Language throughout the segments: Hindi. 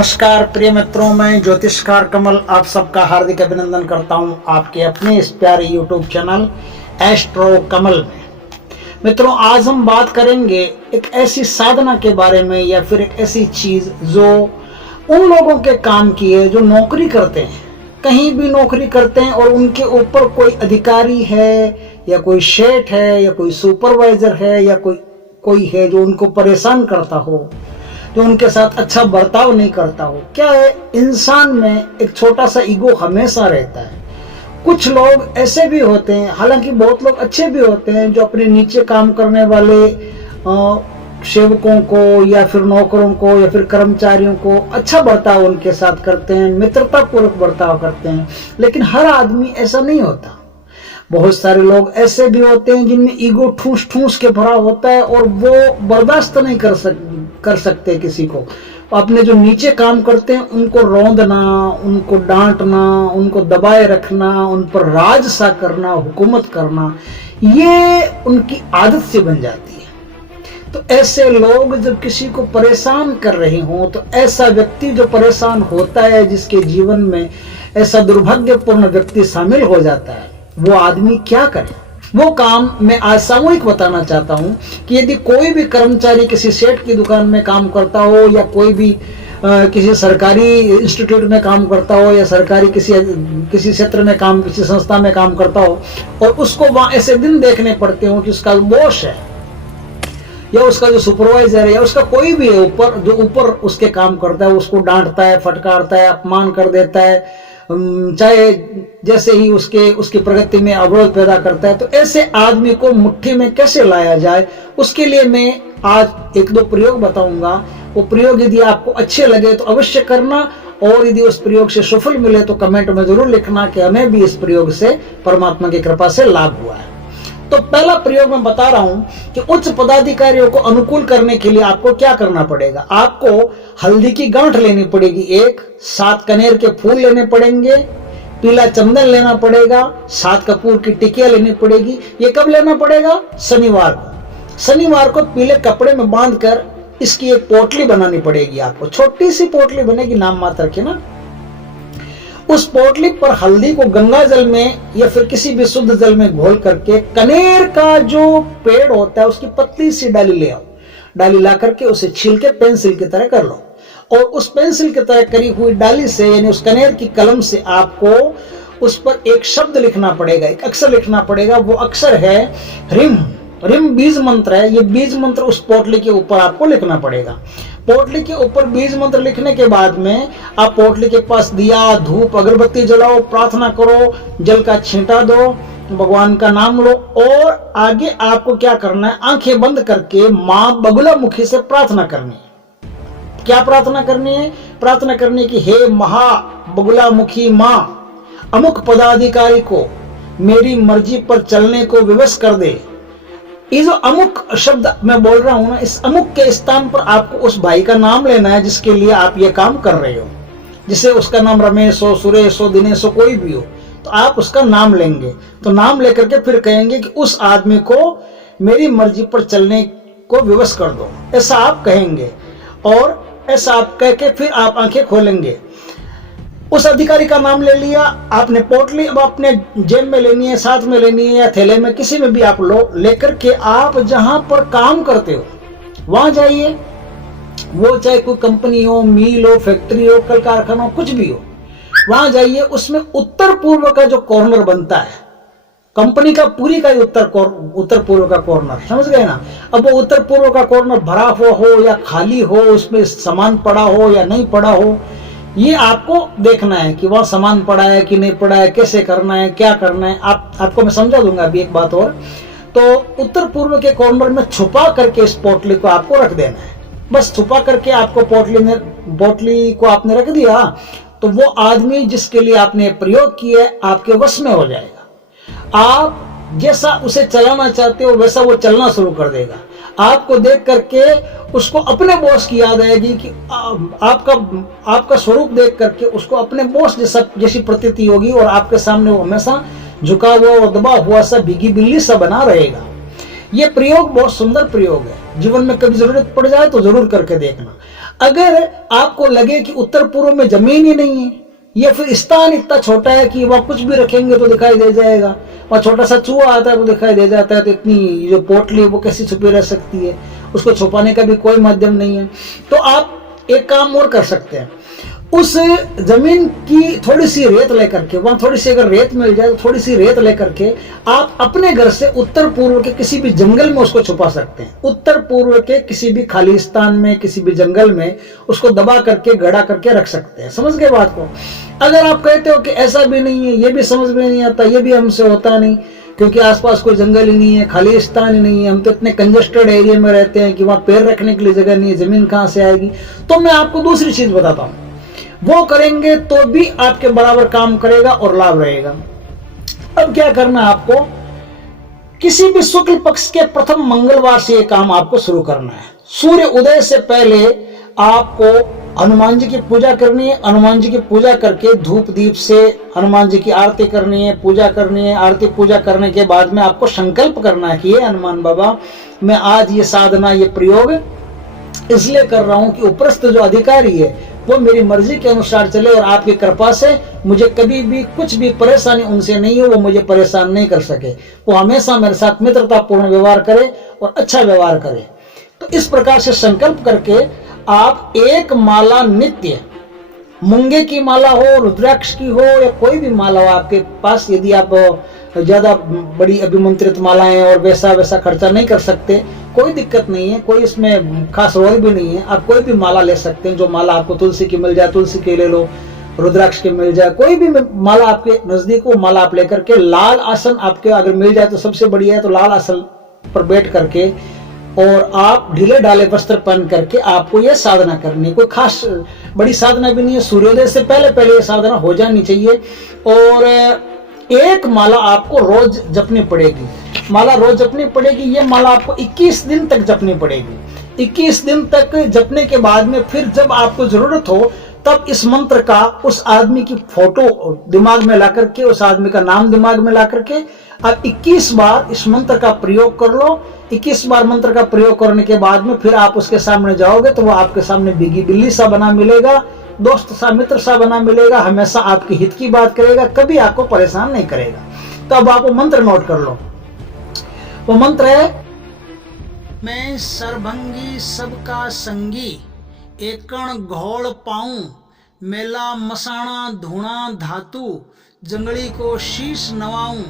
नमस्कार प्रिय मित्रों, मैं ज्योतिषकार कमल आप सबका हार्दिक अभिनंदन करता हूं आपके अपने इस प्यारे यूट्यूब चैनल एस्ट्रो कमल में। मित्रों, आज हम बात करेंगे एक ऐसी साधना के बारे में या फिर एक ऐसी चीज जो उन लोगों के काम की है जो नौकरी करते हैं, कहीं भी नौकरी करते हैं और उनके ऊपर कोई अधिकारी है या कोई शेठ है या कोई सुपरवाइजर है या कोई है जो उनको परेशान करता हो, जो उनके साथ अच्छा बर्ताव नहीं करता हो। क्या है, इंसान में एक छोटा सा ईगो हमेशा रहता है। कुछ लोग ऐसे भी होते हैं, हालांकि बहुत लोग अच्छे भी होते हैं, जो अपने नीचे काम करने वाले सेवकों को या फिर नौकरों को या फिर कर्मचारियों को अच्छा बर्ताव उनके साथ करते हैं, मित्रता पूर्वक बर्ताव करते हैं। लेकिन हर आदमी ऐसा नहीं होता। बहुत सारे लोग ऐसे भी होते हैं जिनमें ईगो ठूस ठूस के भरा होता है और वो बर्दाश्त नहीं कर सकते किसी को। अपने जो नीचे काम करते हैं उनको रौंदना, उनको डांटना, उनको दबाए रखना, उन पर राज सा करना, हुकूमत करना, ये उनकी आदत से बन जाती है। तो ऐसे लोग जब किसी को परेशान कर रहे हों, तो ऐसा व्यक्ति जो परेशान होता है, जिसके जीवन में ऐसा दुर्भाग्यपूर्ण व्यक्ति शामिल हो जाता है, वो आदमी क्या करे? वो काम मैं आज सामूहिक बताना चाहता हूं कि यदि कोई भी कर्मचारी किसी सेठ की दुकान में काम करता हो या कोई भी किसी सरकारी इंस्टीट्यूट में काम करता हो या सरकारी किसी क्षेत्र में काम, किसी संस्था में काम करता हो और उसको वहां ऐसे दिन देखने पड़ते हो कि उसका बॉस है या उसका जो सुपरवाइजर है या उसका कोई भी है जो ऊपर उसके काम करता है, उसको डांटता है, फटकारता है, अपमान कर देता है, चाहे जैसे ही उसकी प्रगति में अवरोध पैदा करता है। तो ऐसे आदमी को मुट्ठी में कैसे लाया जाए, उसके लिए मैं आज एक दो प्रयोग बताऊंगा। वो प्रयोग यदि आपको अच्छे लगे तो अवश्य करना, और यदि उस प्रयोग से सफल मिले तो कमेंट में जरूर लिखना कि हमें भी इस प्रयोग से परमात्मा की कृपा से लाभ हुआ है। तो पहला प्रयोग मैं बता रहा हूं कि उच्च पदाधिकारियों को अनुकूल करने के लिए आपको क्या करना पड़ेगा। आपको हल्दी की गांठ लेनी पड़ेगी, 7 कनेर के फूल लेने पड़ेंगे, पीला चंदन लेना पड़ेगा, 7 कपूर की टिकिया लेनी पड़ेगी। ये कब लेना पड़ेगा? शनिवार को। शनिवार को पीले कपड़े में बांधकर इसकी एक पोटली बनानी पड़ेगी। आपको छोटी सी पोटली बनेगी, नाम मात्र की ना। उस पोटली पर हल्दी को गंगा जल में या फिर किसी भी शुद्ध जल में घोल करके कनेर का जो पेड़ होता है उसकी पतली सी डाली ले आओ। डाली ला करके उसे छील के पेंसिल की तरह कर लो, और उस पेंसिल की तरह करी हुई डाली से यानी उस कनेर की कलम से आपको उस पर एक शब्द लिखना पड़ेगा, एक अक्षर लिखना पड़ेगा। वो अक्षर है रिम। रिम बीज मंत्र है। ये बीज मंत्र उस पोटली के ऊपर आपको लिखना पड़ेगा। पोटली के ऊपर बीज मंत्र लिखने के बाद में आप पोटली के पास दिया, धूप, अगरबत्ती जलाओ, प्रार्थना करो, जल का छींटा दो, भगवान का नाम लो, और आगे आपको क्या करना है, आंखें बंद करके मां बगुलामुखी से प्रार्थना करनी है। क्या प्रार्थना करनी है? प्रार्थना करनी की, हे महा बगुलामुखी मां, अमुक पदाधिकारी को मेरी मर्जी पर चलने को विवश कर दे। ये जो अमुक शब्द मैं बोल रहा हूं ना, इस अमुक के स्थान पर आपको उस भाई का नाम लेना है जिसके लिए आप ये काम कर रहे हो। जिसे उसका नाम रमेश हो, सुरेश हो, दिनेश हो, कोई भी हो, तो आप उसका नाम लेंगे। तो नाम लेकर के फिर कहेंगे कि उस आदमी को मेरी मर्जी पर चलने को विवश कर दो, ऐसा आप कहेंगे। और ऐसा आप कह के फिर आप आंखें खोलेंगे। उस अधिकारी का नाम ले लिया आपने, पोटली अब अपने जेब में लेनी है, साथ में लेनी है या थैले में, किसी में भी आप लो। लेकर के आप जहां पर काम करते हो वहां जाइए। वो चाहे कोई कंपनी हो, मिल हो, फैक्ट्री हो, कल कारखाना हो, कुछ भी हो, वहां जाइए। उसमें उत्तर पूर्व का जो कॉर्नर बनता है, कंपनी का पूरी का ही उत्तर पूर्व का कॉर्नर, समझ गए ना। अब वो उत्तर पूर्व का कॉर्नर भरा हुआ हो या खाली हो, उसमें सामान पड़ा हो या नहीं पड़ा हो, ये आपको देखना है कि वह सामान पड़ा है कि नहीं पड़ा है, कैसे करना है, क्या करना है। आपको मैं समझा दूंगा अभी एक बात और। तो उत्तर पूर्व के कॉर्नर में छुपा करके इस पोटली को आपको रख देना है। बस छुपा करके आपको पोटली को आपने रख दिया, तो वो आदमी जिसके लिए आपने प्रयोग किया है आपके वश में हो जाएगा। आप जैसा उसे चलाना चाहते हो वैसा वो चलना शुरू कर देगा। आपको देख करके उसको अपने बॉस की याद आएगी कि आपका स्वरूप देख करके उसको अपने बॉस जैसी प्रतीति होगी, और आपके सामने वो हमेशा झुका हुआ और दबा हुआ सा भीगी बिल्ली सा बना रहेगा। ये प्रयोग बहुत सुंदर प्रयोग है। जीवन में कभी जरूरत पड़ जाए तो जरूर करके देखना। अगर आपको लगे कि उत्तर पूर्व में जमीन ही नहीं है या फिर स्थान इतना छोटा है कि वहां कुछ भी रखेंगे तो दिखाई दे जाएगा, वहां छोटा सा चूहा आता है तो दिखाई दे जाता है, तो इतनी जो पोटली वो कैसी छुपी रह सकती है, उसको छुपाने का भी कोई माध्यम नहीं है। तो आप एक काम और कर सकते हैं, उस जमीन की थोड़ी सी रेत लेकर के, वहां थोड़ी सी अगर रेत मिल जाए तो थोड़ी सी रेत लेकर के आप अपने घर से उत्तर पूर्व के किसी भी जंगल में उसको छुपा सकते हैं। उत्तर पूर्व के किसी भी खाली स्थान में, किसी भी जंगल में उसको दबा करके, गड़ा करके रख सकते हैं। समझ गए बात को? अगर आप कहते हो कि ऐसा भी नहीं है, ये भी समझ में नहीं आता, ये भी हमसे होता नहीं क्योंकि आसपास कोई जंगल ही नहीं है, खाली स्थान ही नहीं है, हम तो इतने कंजेस्टेड एरिया में रहते हैं कि वहां पैर रखने के लिए जगह नहीं है, जमीन कहां से आएगी, तो मैं आपको दूसरी चीज बताता हूं, वो करेंगे तो भी आपके बराबर काम करेगा और लाभ रहेगा। अब क्या करना है आपको, किसी भी शुक्ल पक्ष के प्रथम मंगलवार से ये काम आपको शुरू करना है। सूर्य उदय से पहले आपको हनुमान जी की पूजा करनी है। हनुमान जी की पूजा करके धूप दीप से हनुमान जी की आरती करनी है, पूजा करनी है। आरती पूजा करने के बाद में आपको संकल्प करना है कि ये हनुमान बाबा, मैं आज ये साधना, ये प्रयोग इसलिए कर रहा हूं कि उपरस्थ जो अधिकारी है वो मेरी मर्जी के अनुसार चले और आपकी कृपा से मुझे कभी भी कुछ भी परेशानी उनसे नहीं हो, वो मुझे परेशान नहीं कर सके, वो हमेशा मेरे साथ मित्रतापूर्ण व्यवहार करे और अच्छा व्यवहार करे। तो इस प्रकार से संकल्प करके आप एक माला नित्य, मूंगे की माला हो, रुद्राक्ष की हो या कोई भी माला हो आपके पास, यदि आप ज्यादा बड़ी अभिमंत्रित मालाएं और वैसा खर्चा नहीं कर सकते, कोई दिक्कत नहीं है, कोई इसमें खास रोल भी नहीं है, आप कोई भी माला ले सकते हैं। जो माला आपको तुलसी की मिल जाए तुलसी की ले लो, रुद्राक्ष की मिल जाए, कोई भी माला आपके नजदीक हो माला आप लेकर के, लाल आसन आपके अगर मिल जाए तो सबसे बढ़िया है, तो लाल आसन पर बैठ करके और आप ढीले ढाले वस्त्र पहन करके आपको यह साधना करनी है। कोई खास बड़ी साधना भी नहीं है, सूर्योदय से पहले पहले यह साधना हो जानी चाहिए। और एक माला आपको रोज जपनी पड़ेगी, माला रोज जपनी पड़ेगी। ये माला आपको 21 दिन तक जपनी पड़ेगी। 21 दिन तक जपने के बाद में फिर जब आपको जरूरत हो तब इस मंत्र का उस आदमी की फोटो दिमाग में ला करके, उस आदमी का नाम दिमाग में ला करके आप 21 बार इस मंत्र का प्रयोग कर लो। 21 बार मंत्र का प्रयोग करने के बाद में फिर आप उसके सामने जाओगे तो वो आपके सामने बिगी बिल्ली सा बना मिलेगा, दोस्त सा, मित्र सा बना मिलेगा, हमेशा आपके हित की बात करेगा, कभी आपको परेशान नहीं करेगा। तो अब आप वो मंत्र नोट कर लो। वो मंत्र है, मैं सर्वभंगी सबका संगी, एकण घोड़ पाऊं, मेला मसाणा धूणा धातु, जंगली को शीश नवाऊं,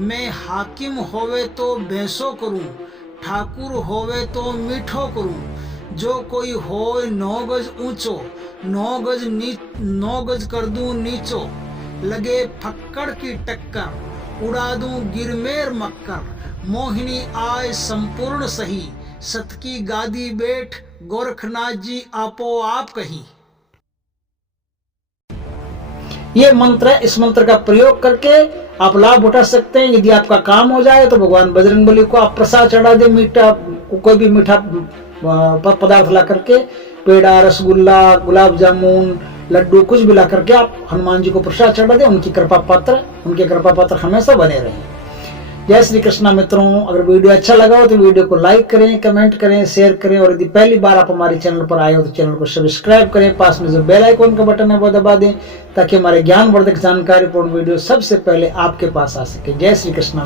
मैं हाकिम होवे तो भैंसो करूं, ठाकुर होवे तो मीठो करूं, जो कोई होए 9 गज ऊंचो, 9 गज कर दूं नीचो, लगे फक्कड़ की टक्कर, उड़ा दूं गिरमेर मक्कर, मोहिनी आए संपूर्ण सही, सत की गादी बैठ गोरखनाथ जी आपो आप कही। ये मंत्र है, इस मंत्र का प्रयोग करके आप लाभ उठा सकते हैं। यदि आपका काम हो जाए तो भगवान बजरंगबली को आप प्रसाद चढ़ा दे, मीठा, कोई भी मीठा पदार्थ ला करके, पेड़ा, रसगुल्ला, गुलाब जामुन, लड्डू, कुछ भी ला करके आप हनुमान जी को प्रसाद चढ़ा दे। उनके कृपा पात्र हमेशा बने रहें। जय श्री कृष्णा मित्रों, अगर वीडियो अच्छा लगा हो तो वीडियो को लाइक करें, कमेंट करें, शेयर करें और यदि पहली बार आप हमारे चैनल पर आए हो तो चैनल को सब्सक्राइब करें। पास में जो बेल आइकन का बटन है वो दबा दें ताकि हमारे ज्ञानवर्धक जानकारीपूर्ण वीडियो सबसे पहले आपके पास आ सके। जय श्री कृष्णा।